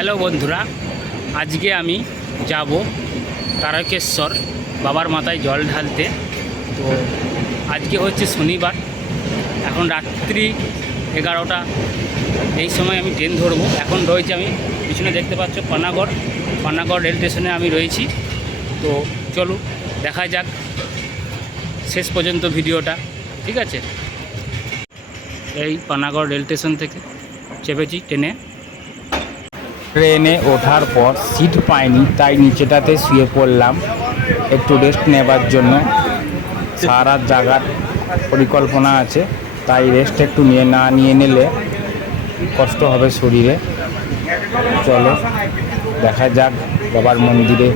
Hello বন্ধুরা, আজকে আমি যাব তারকেশ্বর বাবার মাথায় জল ঢালতে। তো আজকে হচ্ছে শনিবার, এখন রাত্রি এগারোটা। এই সময় আমি ট্রেন ধরবো। এখন রয়েছে আমি, পিছনে দেখতে পাচ্ছ পানাগড়। পানাগড় রেল স্টেশনে আমি রয়েছি। তো চলো, দেখা যাক শেষ পর্যন্ত ভিডিওটা, ঠিক আছে? এই পানাগড় রেল স্টেশন থেকে চেপেছি ট্রেনে। ট্রেনে ওঠার পর সিট পাইনি, তাই নিচেটাতে শুয়ে পড়লাম। একটু রেস্ট নেবার জন্য। সারা জায়গার পরিকল্পনা আছে, তাই রেস্ট একটু নিয়ে না নিয়ে নিলে কষ্ট হবে শরীরে। চলো, দেখা যাক বাবার মন্দিরে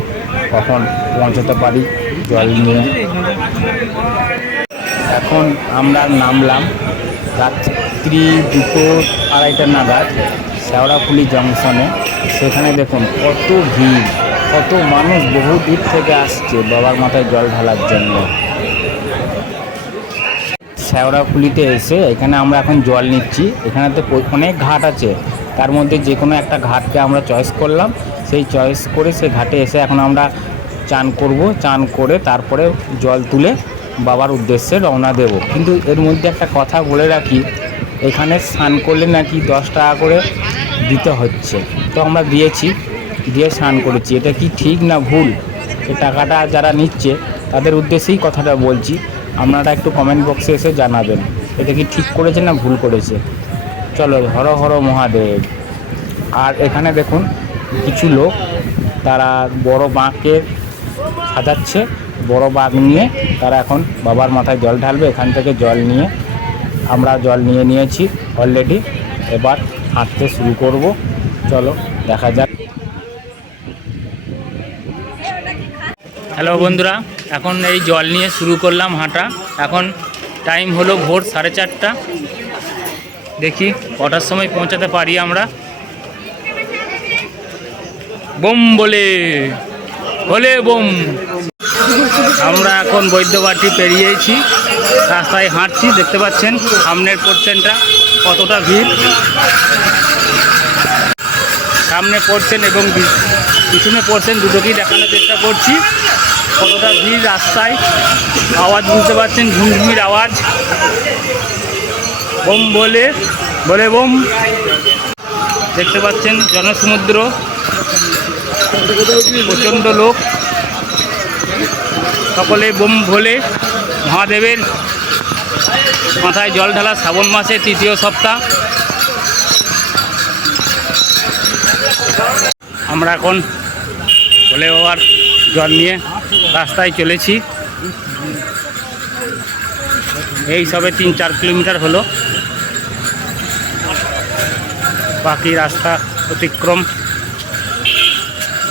কখন পৌঁছাতে পারি, জল নিয়ে। এখন আমরা নামলাম রাত্রি দুটো আড়াইটা নাগাদ। শেওড়াফুলি জংশনে। সেখানে দেখুন কত ভিড়, কত মানুষ বহু দূর থেকে আসছে, বাবার মাথায় জল ঢালার জন্য। শেওড়াফুলিতে এসে এখানে আমরা এখন জল নিচ্ছি। এখানে তো অনেক ঘাট আছে। তার মধ্যে যে কোনো একটা ঘাটকে আমরা চয়েস করলাম। সেই চয়েস করে সেই ঘাটে এসে এখন আমরা চান করব। চান করে তারপরে জল তুলে বাবার উদ্দেশ্যে রওনা দেব। কিন্তু এর মধ্যে একটা কথা বলে রাখি, এখানে স্নান করলে নাকি দশ টাকা করে দিতে হচ্ছে। তো আমরা দিয়েছি, দিয়ে স্নান করেছি। এটা কি ঠিক না ভুল? সে টাকাটা যারা নিচ্ছে, তাদের উদ্দেশ্যেই কথাটা বলছি। আপনারা একটু কমেন্ট বক্সে এসে জানাবেন। এটা কি ঠিক করেছে না ভুল করেছে? চলো, হর হর মহাদেব। আর এখানে দেখুন, কিছু লোক, তারা বড় বাঁকে সাজাচ্ছে। বড় বাঘ নিয়ে তারা এখন বাবার মাথায় জল ঢালবে। এখান থেকে জল নিয়ে আমরা জল নিয়ে নিয়েছি অলরেডি এবার হাঁটতে শুরু করব। চলো, দেখা যাক। হ্যালো বন্ধুরা, এখন এই জল নিয়ে শুরু করলাম হাঁটা। এখন টাইম হলো ভোর সাড়ে চারটা। দেখি কটার সময় পৌঁছাতে পারি আমরা। বোম বলে বলে বোম। আমরা এখন বৈদ্যবাটি পেরিয়েছি, রাস্তায় হাঁটছি, দেখতে পাচ্ছেন সামনের পোর্শনটা কতটা ভিড়? সামনে পড়ছেন এবং পিছনে পড়ছেন দুটোকেই দেখানোর চেষ্টা করছি। কতটা ভিড় রাস্তায়? আওয়াজ বুঝতে পারছেন, ঝুমঝুমির আওয়াজ। বোম বলে বলে বোম। দেখতে পাচ্ছেন জনসমুদ্র। প্রচণ্ড লোক। সকলে বোম ভোলে মহাদেবের মাথায় জল ঢালা শ্রাবণ মাসের তৃতীয় সপ্তাহ। আমরা এখন ভোলে বাবার জল নিয়ে রাস্তায় চলেছি। এই সবে তিন চার কিলোমিটার হলো। বাকি রাস্তা অতিক্রম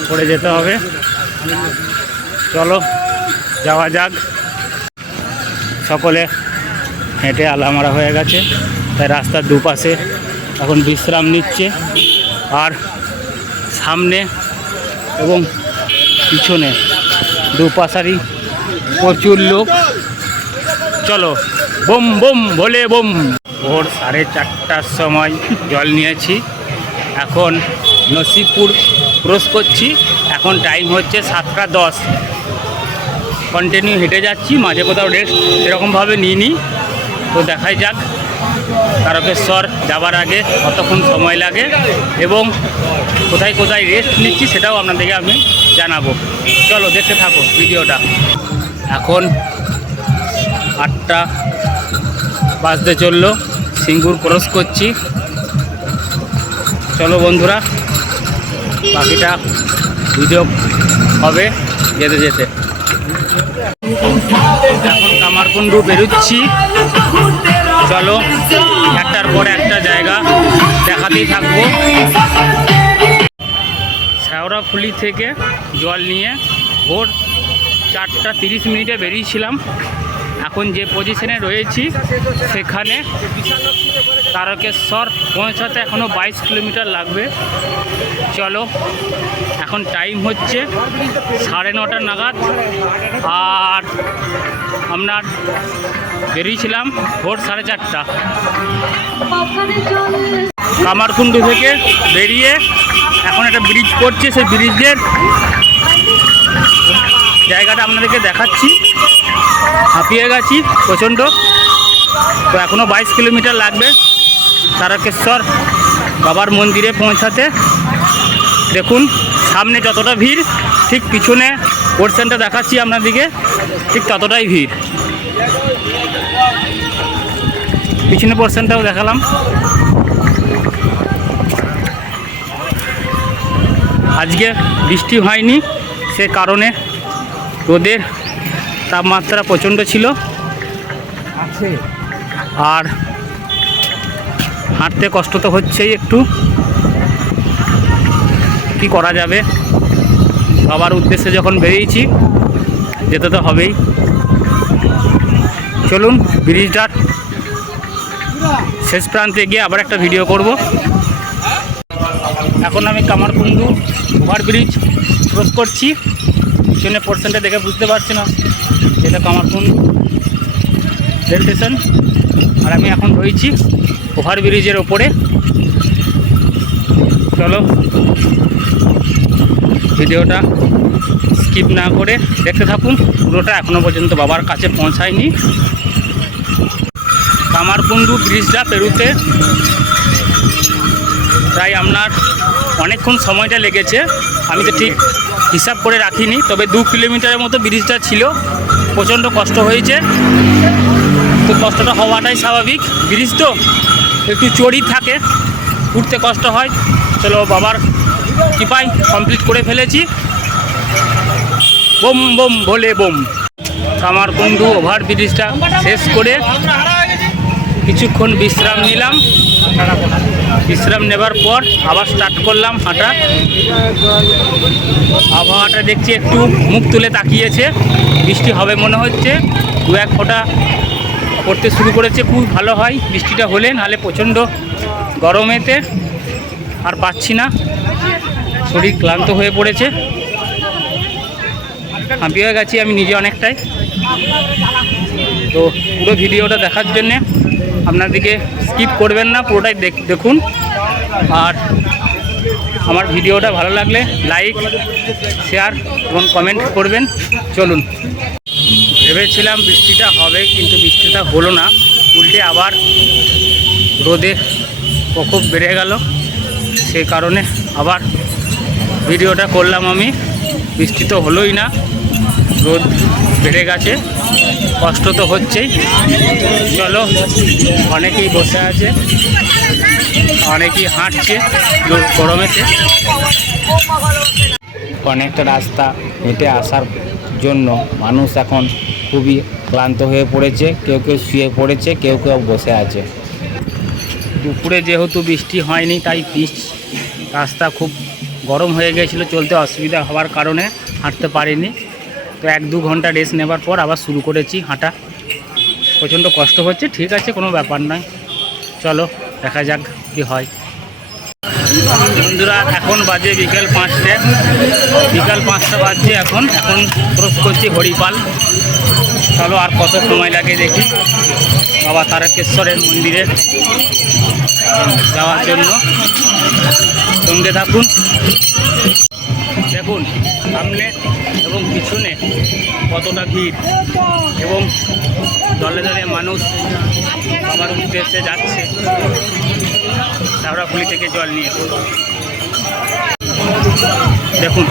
করে যেতে হবে। চলো, যাওয়া যাক। সকলে হেঁটে আলামারা হয়ে গেছে। তাই রাস্তার দুপাশে এখন বিশ্রাম নিচ্ছে। আর সামনে এবং পিছনে দুপাশারই প্রচুর লোক। চলো, বোম বোম বলে বোম। ভোর সাড়ে চারটার সময় জল নিয়েছি। এখন নসিপুর ক্রস করছি। এখন টাইম হচ্ছে সাতটা দশ। কন্টিনিউ হেঁটে যাচ্ছি, মাঝে কোথাও রেস্ট এরকমভাবে নিই নিইনি। তো দেখাই যাক। তারকেশ্বর যাবার আগে কতক্ষণ সময় লাগে এবং কোথায় কোথায় রেস্ট নিচ্ছি সেটাও আপনাদেরকে আমি জানাব। চলো, দেখতে থাকো ভিডিওটা। এখন আটটা বাজতে চলল, সিঙ্গুর ক্রস করছি। চলো বন্ধুরা, বাকিটা ভিডিও হবে যেতে যেতে। এখন বেরোচ্ছি। চলো, একটার পর একটা জায়গা দেখাতেই থাকব। শ্যাওড়াফুলি থেকে জল নিয়ে ভোর চারটা তিরিশ মিনিটে বেরিয়েছিলাম। এখন যে পজিশনে রয়েছি, সেখানে তারকেশ্বর পৌঁছাতে এখনও বাইশ কিলোমিটার লাগবে। চলো, এখন টাইম হচ্ছে সাড়ে নটা নাগাদ। আর আপনার বেরিয়েছিলাম ভোর সাড়ে চারটা। কামারকুণ্ডু থেকে বেরিয়ে এখন একটা ব্রিজ পড়ছে সেই ব্রিজের জায়গাটা আপনাদেরকে দেখাচ্ছি। হাঁপিয়ে গেছি প্রচণ্ড। তো এখনও বাইশ কিলোমিটার লাগবে। তারকেশ্বর বাবার মন্দিরে পৌঁছাতে। দেখুন, সামনে যতটা ভিড়, ঠিক পিছনে পোর্শনটা দেখাচ্ছি আপনাদেরকে, ঠিক ততটাই ভিড়। পিছনে পোর্শনটাও দেখালাম। আজকে বৃষ্টি হয়নি, সে কারণে রোদের তাপমাত্রা প্রচণ্ড ছিল। আর হাঁটতে কষ্ট তো হচ্ছেই একটু। কি করা যাবে? বাবার উদ্দেশ্যে যখন বেরিয়েছি যেতে তো হবেই। চলুন ব্রিজটার শেষ প্রান্তে গিয়ে আবার একটা ভিডিও করব। এখন আমি কামারকুণ্ডু ওভার ব্রিজ ক্রস করছি। পিছনে পোর্শনটা দেখে বুঝতে পারছি না। এটা কামারকুণ্ডু রেল স্টেশন। আর আমি এখন রয়েছি ওভার ব্রিজের ওপরে। চলো ভিডিওটা স্কিপ না করে দেখতে থাকুন। পুরোটা এখনও পর্যন্ত বাবার কাছে পৌঁছায়নি। কামারকুণ্ডু ব্রিজটা পেরুতে প্রায় আপনার অনেকক্ষণ সময়টা লেগেছে। আমি তো ঠিক হিসাব করে রাখিনি, তবে দু কিলোমিটারের মতো ব্রিজটা ছিল। প্রচণ্ড কষ্ট হয়েছে। তো কষ্টটা হওয়াটাই স্বাভাবিক। ব্রিজ তো একটু চড়ি থাকে, উঠতে কষ্ট হয়। চলো বাবার কৃপায় কমপ্লিট করে ফেলেছি। বোম বোম, ভোলে বোম। কামারকুণ্ডু ওভার ব্রিজটা শেষ করে কিছুক্ষণ বিশ্রাম নিলাম। বিশ্রাম নেবার পর আবার স্টার্ট করলাম হাঁটা। আবহাওয়াটা দেখছি একটু মুখ তুলে তাকিয়েছে, বৃষ্টি হবে মনে হচ্ছে। দু এক ফোঁটা পড়তে শুরু করেছে, খুব ভালো হয়। বৃষ্টিটা হলে নাহলে প্রচণ্ড গরমেতে আর পাচ্ছি না। শরীর ক্লান্ত হয়ে পড়েছে। হাঁপিয়ে গেছি আমি নিজে অনেকটাই। তো পুরো ভিডিওটা দেখার জন্যে আপনাদেরকে স্কিপ করবেন না, পুরোটাই দেখ- দেখুন। আর আমার ভিডিওটা ভালো লাগলে লাইক শেয়ার এবং কমেন্ট করবেন। চলুন। ভেবেছিলাম বৃষ্টিটা হবে, কিন্তু বৃষ্টিটা হলো না। উল্টে আবার রোদে প্রকোপ বেড়ে গেল। সেই কারণে আবার ভিডিওটা করলাম আমি। বৃষ্টি তো হলোই না, রোদ বেড়ে গেছে। কষ্ট তো হচ্ছেই। চলো, অনেকেই বসে আছে, অনেকেই হাঁটছে গরমেতে। অনেকটা রাস্তা হেঁটে আসার জন্য মানুষ এখন খুবই ক্লান্ত হয়ে পড়েছে, কেউ কেউ শুয়ে পড়েছে, কেউ কেউ বসে আছে। দুপুরে যেহেতু বৃষ্টি হয়নি, তাই পিচ রাস্তা খুব গরম হয়ে গিয়েছিল চলতে অসুবিধা হওয়ার কারণে হাঁটতে পারিনি। তো এক দু ঘণ্টা রেস্ট নেবার পর আবার শুরু করেছি হাঁটা। প্রচণ্ড কষ্ট হচ্ছে, ঠিক আছে, কোনো ব্যাপার নয়। চলো, দেখা যাক কি হয়। বন্ধুরা, এখন বাজে বিকেল পাঁচটা। বিকাল পাঁচটা বাজছে এখন। এখন ক্রস করছি হরিপাল। চলো, আর কত সময় লাগে দেখি। বাবা তারকেশ্বরের মন্দিরে যাওয়ার জন্য। সঙ্গে থাকুন। দেখুন, সামনে এবং পিছনে কতটা ভিড় এবং দলে দলে মানুষ বাবার উদ্দেশ্যে যাচ্ছে। ঝাড়াফুলি থেকে জল নিয়ে। দেখুন।